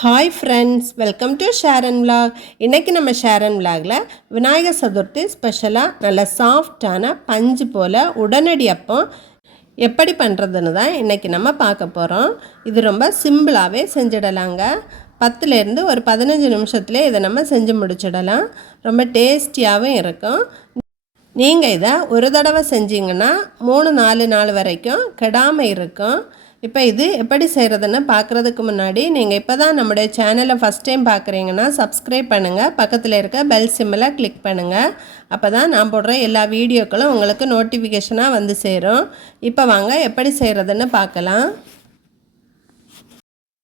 Hi friends, welcome to Sharon vlog. இன்றைக்கி நம்ம ஷேரன் விலாகில் விநாயகர் சதுர்த்தி ஸ்பெஷலாக நல்ல சாஃப்டான பஞ்சு போல் உடனடி அப்பம் எப்படி பண்ணுறதுன்னு தான் இன்றைக்கி நம்ம பார்க்க போகிறோம். இது ரொம்ப சிம்பிளாகவே செஞ்சிடலாங்க. 10லேருந்து ஒரு 15 நிமிஷத்துலேயே இதை நம்ம செஞ்சு முடிச்சிடலாம். ரொம்ப டேஸ்டியாகவும் இருக்கும். நீங்கள் இதை ஒரு தடவை செஞ்சிங்கன்னா 3-4 நாள் வரைக்கும் கெடாமல் இருக்கும். இப்போ இது எப்படி செய்கிறதுன்னு பார்க்குறதுக்கு முன்னாடி நீங்கள் இப்போ தான் நம்முடைய சேனலை ஃபஸ்ட் டைம் பார்க்குறீங்கன்னா சப்ஸ்கிரைப் பண்ணுங்கள். பக்கத்தில் இருக்க பெல் சிம்மில் கிளிக் பண்ணுங்கள். அப்போ தான் நான் போடுற எல்லா வீடியோக்களும் உங்களுக்கு நோட்டிஃபிகேஷனாக வந்து சேரும். இப்போ வாங்க எப்படி செய்கிறதுன்னு பார்க்கலாம்.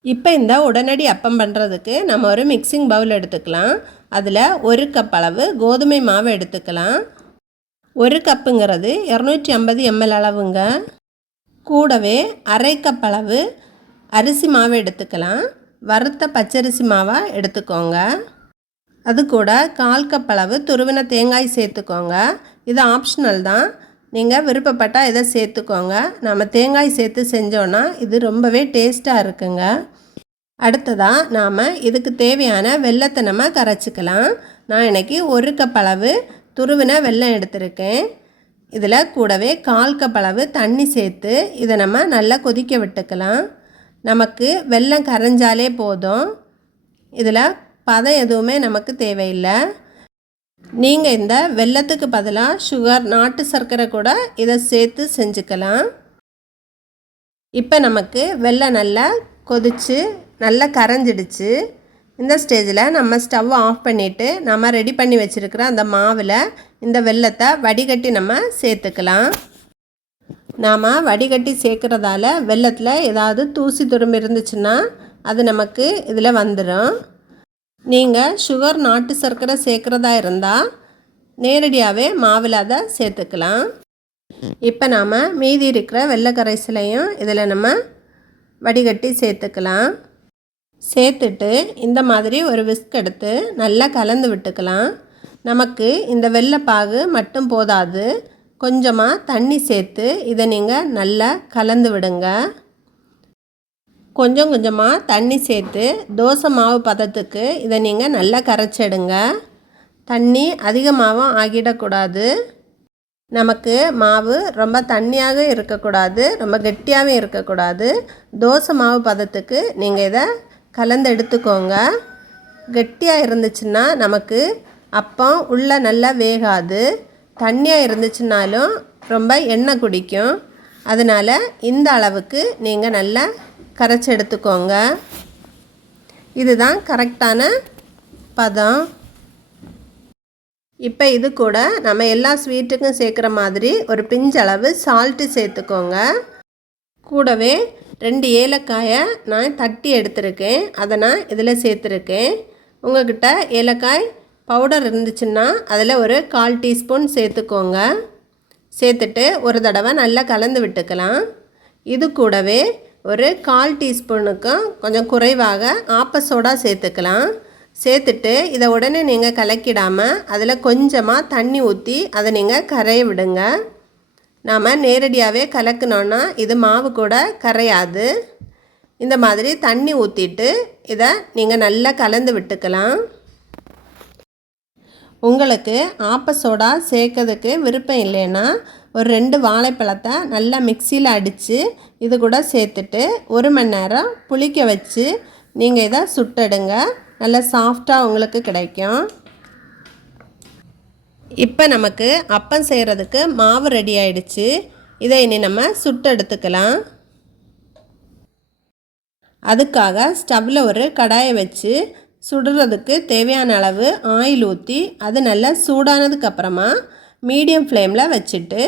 இப்போ இந்த உடனடி அப்பம் பண்ணுறதுக்கு நம்ம ஒரு மிக்சிங் பவுல் எடுத்துக்கலாம். அதில் 1 கப் அளவு கோதுமை மாவு எடுத்துக்கலாம். 1 கப்புங்கிறது 250 ml அளவுங்க. கூடவே 1/2 கப் அளவு அரிசி மாவு எடுத்துக்கலாம். வறுத்த பச்சரிசி மாவாக எடுத்துக்கோங்க. அது கூட 1/4 கப் அளவு துருவின தேங்காய் சேர்த்துக்கோங்க. இது ஆப்ஷனல் தான், நீங்கள் விருப்பப்பட்டால் இதை சேர்த்துக்கோங்க. நம்ம தேங்காய் சேர்த்து செஞ்சோன்னா இது ரொம்பவே டேஸ்ட்டாக இருக்குங்க. அடுத்ததாக நாம் இதுக்கு தேவையான வெல்லத்தை நம்ம கரைச்சிக்கலாம். நான் இன்றைக்கி 1 கப் அளவு துருவின வெல்லம் எடுத்திருக்கேன். இதில் கூடவே 1/4 கப் அளவு தண்ணி சேர்த்து இதை நம்ம நல்லா கொதிக்க விட்டுக்கலாம். நமக்கு வெல்லம் கரைஞ்சாலே போதும். இதில் பதம் எதுவுமே நமக்கு தேவையில்லை. நீங்கள் இந்த வெல்லத்துக்கு பதிலாக சுகர், நாட்டு சர்க்கரை கூட இதை சேர்த்து செஞ்சுக்கலாம். இப்போ நமக்கு வெல்லம் நல்லா கொதித்து நல்லா கரைஞ்சிடுச்சு. இந்த ஸ்டேஜில் நம்ம ஸ்டவ் ஆஃப் பண்ணிவிட்டு நம்ம ரெடி பண்ணி வச்சுருக்கிற அந்த மாவில் இந்த வெல்லத்தை வடிகட்டி நம்ம சேர்த்துக்கலாம். நாம் வடிகட்டி சேர்க்குறதால வெல்லத்தில் ஏதாவது தூசி துரும்பு இருந்துச்சுன்னா அது நமக்கு இதில் வந்துடும். நீங்கள் சுகர், நாட்டு சர்க்கரை சேர்க்குறதா இருந்தால் நேரடியாகவே மாவில் அதை சேர்த்துக்கலாம். இப்போ நாம் மீதி இருக்கிற வெல்ல கரைசலையும் இதில் நம்ம வடிகட்டி சேர்த்துக்கலாம். சேர்த்துட்டு இந்த மாதிரி ஒரு விஸ்க் எடுத்து நல்லா கலந்து விட்டுக்கலாம். நமக்கு இந்த வெல்லைப்பாகு மட்டும் போதாது, கொஞ்சமாக தண்ணி சேர்த்து இதை நீங்கள் நல்லா கலந்து விடுங்க. கொஞ்சம் கொஞ்சமாக தண்ணி சேர்த்து தோசை மாவு பதத்துக்கு இதை நீங்கள் நல்லா கரைச்சிடுங்க. தண்ணி அதிகமாகவும் ஆகிடக்கூடாது. நமக்கு மாவு ரொம்ப தண்ணியாக இருக்கக்கூடாது, ரொம்ப கெட்டியாகவும் இருக்கக்கூடாது. தோசை மாவு பதத்துக்கு நீங்கள் இதை கலந்து எடுத்துக்கோங்க. கெட்டியாக இருந்துச்சுன்னா நமக்கு அப்பம் உள்ளே நல்லா வேகாது. தண்ணியாக இருந்துச்சுன்னாலும் ரொம்ப எண்ணெய் குடிக்கும். அதனால் இந்த அளவுக்கு நீங்கள் நல்லா கரைச்சி எடுத்துக்கோங்க. இதுதான் கரெக்டான பதம். இப்போ இது கூட நம்ம எல்லா ஸ்வீட்டுக்கும் சேர்க்குற மாதிரி ஒரு பிஞ்சளவு சால்ட்டு சேர்த்துக்கோங்க. கூடவே 2 ஏலக்காயை நான் தட்டி எடுத்திருக்கேன். அதை நான் இதில் சேர்த்துருக்கேன். உங்கள்கிட்ட ஏலக்காய் பவுடர் இருந்துச்சுன்னா அதில் ஒரு 1/4 டீஸ்பூன் சேர்த்துக்கோங்க. சேர்த்துட்டு ஒரு தடவை நல்லா கலந்து விட்டுக்கலாம். இது கூடவே ஒரு 1/4 டீஸ்பூனுக்கும் கொஞ்சம் குறைவாக ஆப்ப சோடா சேர்த்துக்கலாம். சேர்த்துட்டு இதை உடனே நீங்கள் கலக்கிடாமல் அதில் கொஞ்சமாக தண்ணி ஊற்றி அதை நீங்கள் கரைய விடுங்க. நாம் நேரடியாகவே கலக்கினோன்னா இது மாவு கூட கரையாது. இந்த மாதிரி தண்ணி ஊற்றிட்டு இதை நீங்கள் நல்லா கலந்து விட்டுக்கலாம். உங்களுக்கு ஆப்ப சோடா சேர்க்கறதுக்கு விருப்பம் இல்லைன்னா ஒரு 2 வாழைப்பழத்தை நல்லா மிக்சியில் அடித்து இது கூட சேர்த்துட்டு 1 மணி நேரம் புளிக்க வச்சு நீங்கள் இதை சுட்டெடுங்க. நல்லா சாஃப்டாக உங்களுக்கு கிடைக்கும். இப்போ நமக்கு அப்பம் செய்கிறதுக்கு மாவு ரெடி ஆயிடுச்சு. இதை இனி நம்ம சுட்டு எடுத்துக்கலாம். அதுக்காக ஸ்டவ்வில் ஒரு கடாயை வச்சு சுடுறதுக்கு தேவையான அளவு ஆயில் ஊற்றி அது நல்லா சூடானதுக்கப்புறமா மீடியம் ஃப்ளேமில் வச்சுட்டு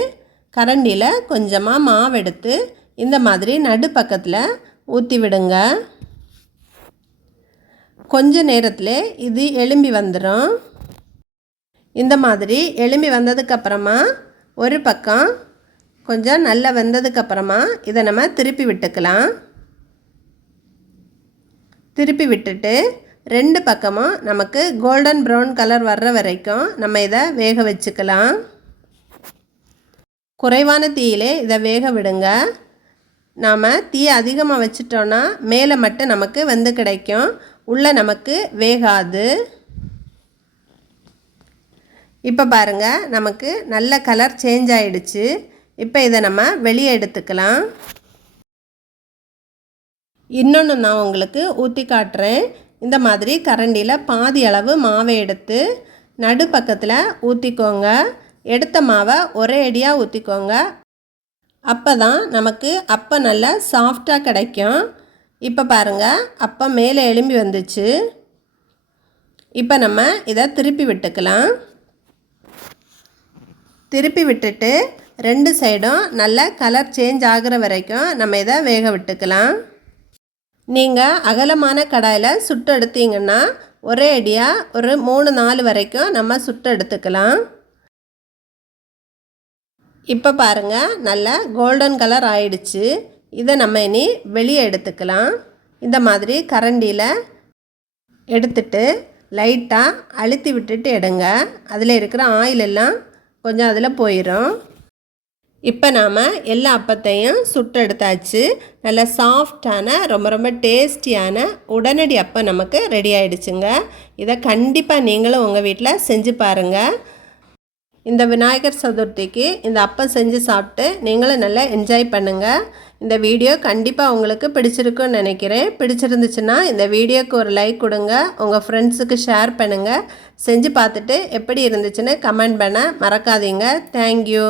கரண்டியில் கொஞ்சமாக மாவு எடுத்து இந்த மாதிரி நடு பக்கத்தில் ஊற்றி விடுங்க. கொஞ்ச நேரத்தில் இது எழும்பி வந்துடும். இந்த மாதிரி எழும்பி வந்ததுக்கப்புறமா ஒரு பக்கம் கொஞ்சம் நல்லா வெந்ததுக்கப்புறமா இதை நம்ம திருப்பி விட்டுக்கலாம். திருப்பி விட்டுட்டு 2 பக்கமும் நமக்கு கோல்டன் ப்ரௌன் கலர் வர்ற வரைக்கும் நம்ம இதை வேக வச்சுக்கலாம். குறைவான தீயிலே இதை வேக விடுங்க. நாம் தீ அதிகமாக வச்சிட்டோன்னா மேலே மட்டும் நமக்கு வெந்து கிடைக்கும். உள்ளே நமக்கு வேகாது. இப்போ பாருங்கள், நமக்கு நல்ல கலர் சேஞ்ச் ஆகிடுச்சு. இப்போ இதை நம்ம வெளியே எடுத்துக்கலாம். இன்னொன்று நான் உங்களுக்கு ஊற்றி காட்டுறேன். இந்த மாதிரி கரண்டியில் பாதி அளவு மாவை எடுத்து நடுப்பக்கத்தில் ஊற்றிக்கோங்க. எடுத்த மாவை ஒரே அடியாக ஊற்றிக்கோங்க. அப்போ தான் நமக்கு அப்பம் நல்லா சாஃப்டாக கிடைக்கும். இப்போ பாருங்கள், அப்பம் மேலே எழும்பி வந்துச்சு. இப்போ நம்ம இதை திருப்பி விட்டுக்கலாம். திருப்பி விட்டுட்டு 2 சைடும் நல்ல கலர் சேஞ்ச் ஆகிற வரைக்கும் நம்ம இதை வேக விட்டுக்கலாம். நீங்கள் அகலமான கடாயில் சுட்டு எடுத்தீங்கன்னா ஒரே அடியாக ஒரு 3-4 வரைக்கும் நம்ம சுட்டு எடுத்துக்கலாம். இப்போ பாருங்கள், நல்ல கோல்டன் கலர் ஆயிடுச்சு. இதை நம்ம இனி வெளியே எடுத்துக்கலாம். இந்த மாதிரி கரண்டியில் எடுத்துட்டு லைட்டாக அழுத்தி விட்டுட்டு எடுங்க. அதில் இருக்கிற ஆயில் எல்லாம் கொஞ்சம் அதில் போயிடும். இப்போ நாம் எல்லா அப்பத்தையும் சுட்டு எடுத்தாச்சு. நல்ல சாஃப்டான ரொம்ப ரொம்ப டேஸ்டியான உடனடி அப்பம் நமக்கு ரெடி ஆகிடுச்சுங்க. இதை கண்டிப்பாக நீங்களும் உங்கள் வீட்டில் செஞ்சு பாருங்கள். இந்த விநாயகர் சதுர்த்திக்கு இந்த அப்பம் செஞ்சு சாப்பிட்டு நீங்களும் நல்லா என்ஜாய் பண்ணுங்கள். இந்த வீடியோ கண்டிப்பாக உங்களுக்கு பிடிச்சிருக்குன்னு நினைக்கிறேன். பிடிச்சிருந்துச்சுன்னா இந்த வீடியோக்கு ஒரு லைக் கொடுங்க. உங்கள் ஃப்ரெண்ட்ஸுக்கு ஷேர் பண்ணுங்கள். செஞ்சு பார்த்துட்டு எப்படி இருந்துச்சுன்னு கமெண்ட் பண்ண மறக்காதீங்க. தேங்க்யூ.